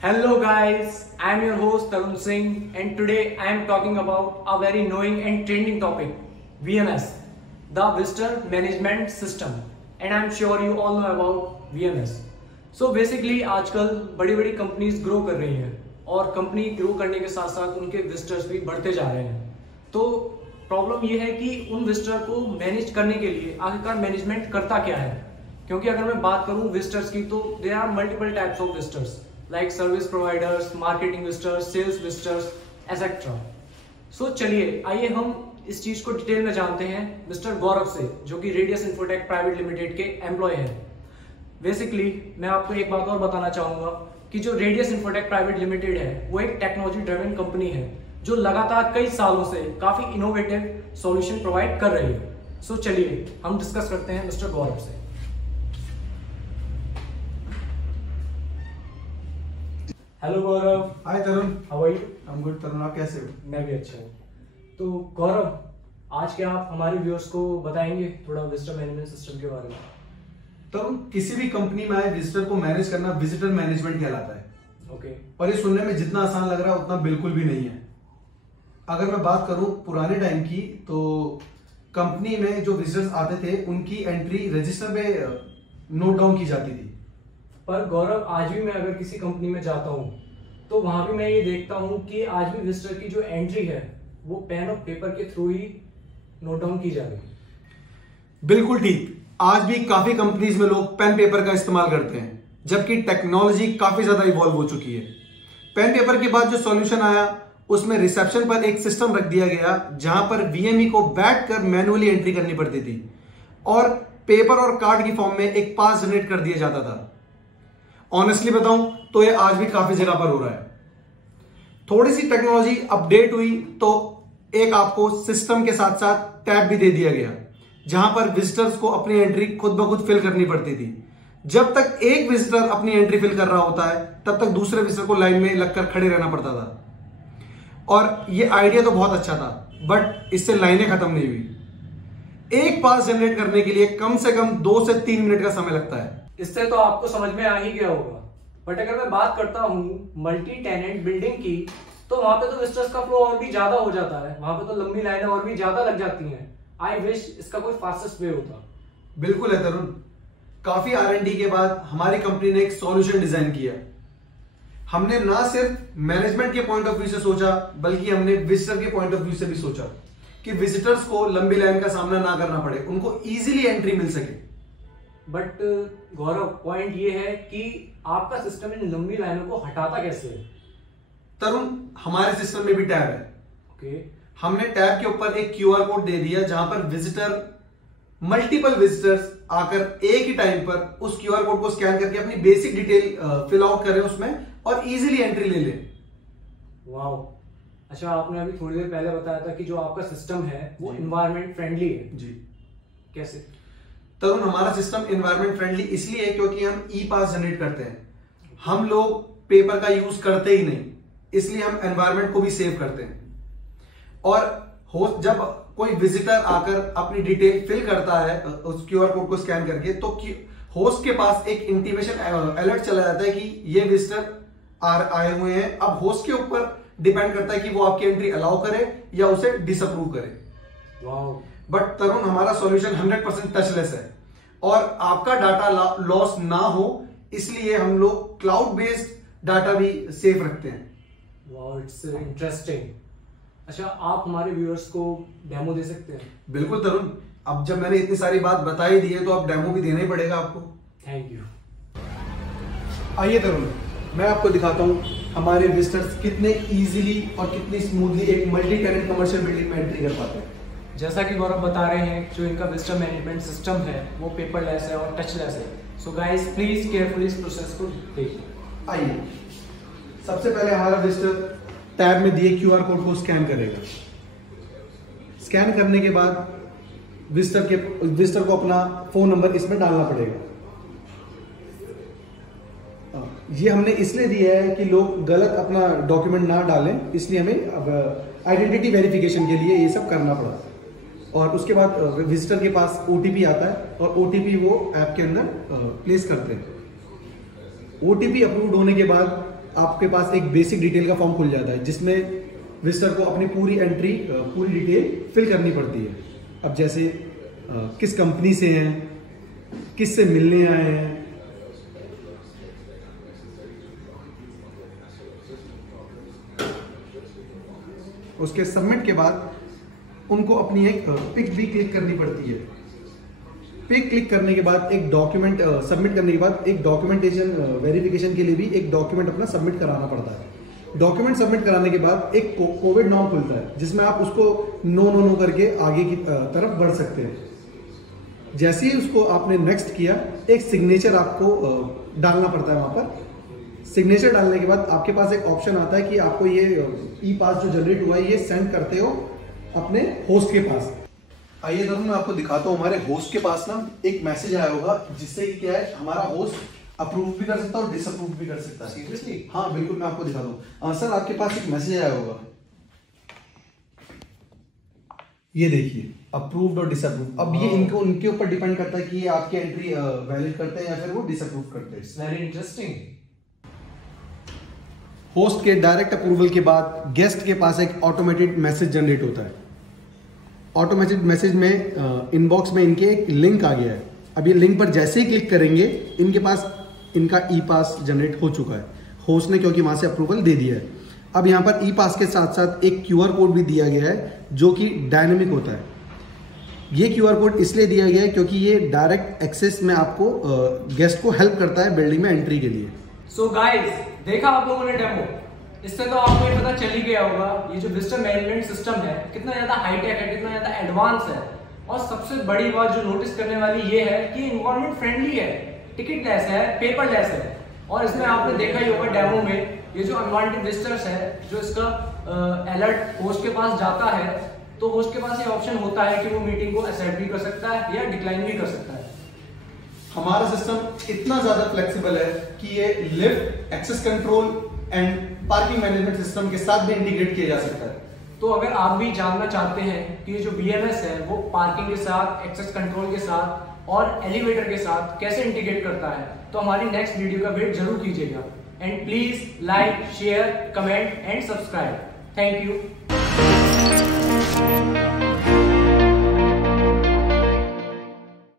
Hello guys, I am your host Tarun Singh and today I am talking about a very knowing and trending topic, VMS, the Visitor Management System, and I am sure you all know about VMS. So basically आजकल बड़ी बड़ी companies grow कर रही हैं और company grow करने के साथ साथ उनके विजिटर्स भी बढ़ते जा रहे हैं। तो प्रॉब्लम ये है कि उन विजिटर को मैनेज करने के लिए आखिरकार मैनेजमेंट करता क्या है, क्योंकि अगर मैं बात करूं विजिटर्स की तो there are multiple types of visitors like service providers, marketing visitors, sales visitors etcetera. So चलिए आइए हम इस चीज को डिटेल में जानते हैं मिस्टर गौरव से, जो कि रेडियस इन्फोटेक प्राइवेट लिमिटेड के एम्प्लॉय हैं। बेसिकली मैं आपको एक बात और बताना चाहूंगा कि जो रेडियस इन्फोटेक प्राइवेट लिमिटेड है वो एक टेक्नोलॉजी ड्रिवन कंपनी है जो लगातार कई सालों से काफी इनोवेटिव सॉल्यूशन प्रोवाइड कर रही है। सो चलिए हम डिस्कस करते हैं मिस्टर गौरव से। Hello Gaurav. Hi Tarun. How are you? I am good Tarun, आप कैसे हो? मैं भी अच्छा हूँ। तो गौरव, आज क्या आप हमारे व्यूअर्स को बताएंगे थोड़ा विजिटर मैनेजमेंट सिस्टम के बारे में? तरुण, किसी भी कंपनी में आए विजिटर को मैनेज करना विजिटर मैनेजमेंट कहलाता है। ओके। और ये सुनने में जितना आसान लग रहा है उतना बिल्कुल भी नहीं है। अगर मैं बात करूं पुराने टाइम की, तो कंपनी में जो विजिटर्स आते थे उनकी एंट्री रजिस्टर पे नोट डाउन की जाती थी। पर गौरव, आज भी मैं अगर किसी कंपनी में जाता हूँ तो वहां भी मैं ये देखता हूँ कि आज भी विजिटर की जो एंट्री है वो पेन और पेपर के थ्रू ही नोट डाउन की जा रही है। बिल्कुल ठीक। आज भी काफी कंपनीज में लोग पेन पेपर का इस्तेमाल करते हैं, जबकि टेक्नोलॉजी काफी ज्यादा इवॉल्व हो चुकी है। पेन पेपर के बाद जो सॉल्यूशन आया उसमें रिसेप्शन पर एक सिस्टम रख दिया गया जहां पर वीएमई को बैठकर मैनुअली एंट्री करनी पड़ती थी और पेपर और कार्ड की फॉर्म में एक पास जनरेट कर दिया जाता था। ऑनेस्टली बताऊं तो ये आज भी काफी जगह पर हो रहा है। थोड़ी सी टेक्नोलॉजी अपडेट हुई तो एक आपको सिस्टम के साथ साथ टैब भी दे दिया गया जहां पर विजिटर्स को अपनी एंट्री खुद ब खुद फिल करनी पड़ती थी। जब तक एक विजिटर अपनी एंट्री फिल कर रहा होता है तब तक दूसरे विजिटर को लाइन में लगकर खड़े रहना पड़ता था। और ये आइडिया तो बहुत अच्छा था, बट इससे लाइनें खत्म नहीं हुई। एक पास जनरेट करने के लिए कम से कम 2 से 3 मिनट का समय लगता है। इससे तो आपको समझ में आ ही गया होगा। बट अगर मैं बात करता हूँ मल्टी टेनेंट बिल्डिंग की, तो वहां पे तो विजिटर्स का फ्लो और भी ज्यादा हो जाता है, वहां पे तो लंबी लाइनें और भी ज्यादा लग जाती हैं। आई विश इसका कोई फास्टेस्ट वे होता। बिल्कुल है तरुण। काफी R&D के बाद हमारी कंपनी ने एक सॉल्यूशन डिजाइन किया। हमने ना सिर्फ मैनेजमेंट के पॉइंट ऑफ व्यू से सोचा, बल्कि हमने विजिटर के पॉइंट ऑफ व्यू से भी सोचा कि विजिटर्स को लंबी लाइन का सामना ना करना पड़े, उनको इजीली एंट्री मिल सके। बट गौरव, पॉइंट ये है कि आपका सिस्टम इन लंबी लाइनों को हटाता कैसे है? तरुण, हमारे सिस्टम में भी टैब है। ओके। हमने टैब के ऊपर एक QR कोड दे दिया जहां पर मल्टीपल विजिटर्स आकर एक ही टाइम पर उस QR कोड को स्कैन करके अपनी बेसिक डिटेल फिल आउट करें उसमें और इजीली एंट्री ले लें। वाओ। अच्छा, आपने अभी थोड़ी देर पहले बताया था कि जो आपका सिस्टम है वो एनवायरनमेंट फ्रेंडली है। जी। कैसे? तरुण, हमारा सिस्टम एनवायरनमेंट फ्रेंडली इसलिए है क्योंकि हम ई पास जनरेट करते हैं। हम लोग पेपर का यूज करते ही नहीं, इसलिए हम एनवायरनमेंट को भी सेव करते हैं। और जब कोई विजिटर आकर अपनी डिटेल फिल करता है उस QR कोड को स्कैन करके, तो होस्ट के पास एक इंटीमेशन अलर्ट चला जाता है कि ये विजिटर आए हुए हैं। अब होस्ट के ऊपर डिपेंड करता है कि वो आपकी एंट्री अलाउ करे या उसे डिसअप्रूव करे। वाओ। बट तरुण, हमारा सॉल्यूशन 100% टचलेस है और आपका डाटा लॉस ना हो इसलिए हम लोग क्लाउड बेस्ड डाटा भी सेफ रखते हैं। Wow, it's interesting. अच्छा, आप हमारे व्यूअर्स को डेमो दे सकते हैं? बिल्कुल तरुण, अब जब मैंने इतनी सारी बात बता ही दी है तो अब डेमो भी देना ही पड़ेगा आपको। Thank you. आइए तरुण, मैं आपको दिखाता हूँ हमारे विजिटर्स कितने इजीली और कितनी स्मूथली एक मल्टी टेनेंट कमर्शियल बिल्डिंग में एंट्री कर पाते हैं। जैसा कि गौरव बता रहे हैं, जो इनका विजिटर मैनेजमेंट सिस्टम है वो पेपरलेस है और टचलेस है। सो गाइस, प्लीज केयरफुली इस प्रोसेस को देखिए। आइए, सबसे पहले हमारा विजिटर टैब में दिए QR कोड को स्कैन करेगा। स्कैन करने के बाद विजिटर को अपना फोन नंबर इसमें डालना पड़ेगा। ये हमने इसलिए दिया है कि लोग गलत अपना डॉक्यूमेंट ना डालें, इसलिए हमें आइडेंटिटी वेरिफिकेशन के लिए ये सब करना पड़ा। और उसके बाद विजिटर के पास OTP आता है और OTP वो ऐप के अंदर प्लेस करते हैं। OTP अप्रूव्ड होने के बाद आपके पास एक बेसिक डिटेल का फॉर्म खुल जाता है जिसमें विजिटर को अपनी पूरी एंट्री, पूरी डिटेल फिल करनी पड़ती है। अब जैसे किस कंपनी से हैं, किस से मिलने आए हैं, उसके सबमिट के बाद उनको अपनी एक पिक भी क्लिक करनी पड़ती है। पिक क्लिक करने के बाद एक डॉक्यूमेंट सबमिट करने के बाद एक डॉक्यूमेंटेशन वेरिफिकेशन के लिए भी एक डॉक्यूमेंट अपना सबमिट कराना पड़ता है। डॉक्यूमेंट सबमिट कराने के बाद एक कोविड नॉर्म खुलता है जिसमें आप उसको नो करके आगे की तरफ बढ़ सकते हैं। जैसे ही उसको आपने नेक्स्ट किया, एक सिग्नेचर आपको डालना पड़ता है। वहां पर सिग्नेचर डालने के बाद आपके पास एक ऑप्शन आता है कि आपको ये ई पास जो जनरेट हुआ है ये सेंड करते हो अपने होस्ट के पास। आइए दोस्तों मैं आपको दिखाता हूँ। हमारे होस्ट के पास ना एक मैसेज आया होगा जिससे कि क्या है, हमारा होस्ट अप्रूव भी कर सकता है और डिसअप्रूव भी कर सकता है। सीरियसली? हाँ बिल्कुल, मैं आपको दिखाता हूँ। सर आपके पास एक मैसेज आया होगा, ये देखिए, अप्रूव्ड और डिसअप्रूव। अब ये इनको उनके ऊपर डिपेंड करता है कि ये आपकी एंट्री वैलिड करते हैं या फिर वो डिसअप्रूव करते हैं। It's very interesting. होस्ट के डायरेक्ट अप्रूवल के बाद गेस्ट के पास एक ऑटोमेटेड मैसेज जनरेट होता है। ऑटोमेटेड मैसेज में इनबॉक्स में इनके एक लिंक आ गया है। अब ये लिंक पर जैसे ही क्लिक करेंगे इनके पास इनका ई पास जनरेट हो चुका है होस्ट ने, क्योंकि वहां से अप्रूवल दे दिया है। अब यहाँ पर ई पास के साथ साथ एक QR कोड भी दिया गया है जो कि डायनेमिक होता है। ये QR कोड इसलिए दिया गया है क्योंकि ये डायरेक्ट एक्सेस में आपको गेस्ट को हेल्प करता है बिल्डिंग में एंट्री के लिए। सो गाइस, देखा आप लोगों ने डेमो, इससे तो आपको ये पता चल ही गया होगा ये जो विजिटर मैनेजमेंट सिस्टम है कितना ज्यादा हाईटेक है, कितना ज्यादा एडवांस है। और सबसे बड़ी बात जो नोटिस करने वाली ये है कि इन्वायरमेंट फ्रेंडली है, टिकट लेस है, पेपर लेस है। और इसमें आपने देखा ही होगा डेमो में ये जो अनवांटेड विजिटर्स है, जो इसका अलर्ट होस्ट के पास जाता है तो होस्ट के पास ये ऑप्शन होता है कि वो मीटिंग को एक्सेप्ट भी कर सकता है या डिक्लाइन भी कर सकता है। हमारा सिस्टम इतना ज्यादा फ्लेक्सिबल है कि ये lift, access control and parking management system के साथ भी इंटीग्रेट किया जा सकता है। तो अगर आप भी जानना चाहते हैं कि ये जो BMS है वो पार्किंग के साथ, एक्सेस कंट्रोल के साथ और एलिवेटर के साथ कैसे इंटीग्रेट करता है, तो हमारी नेक्स्ट वीडियो का वेट जरूर कीजिएगा। And please like, share, comment and subscribe. Thank you.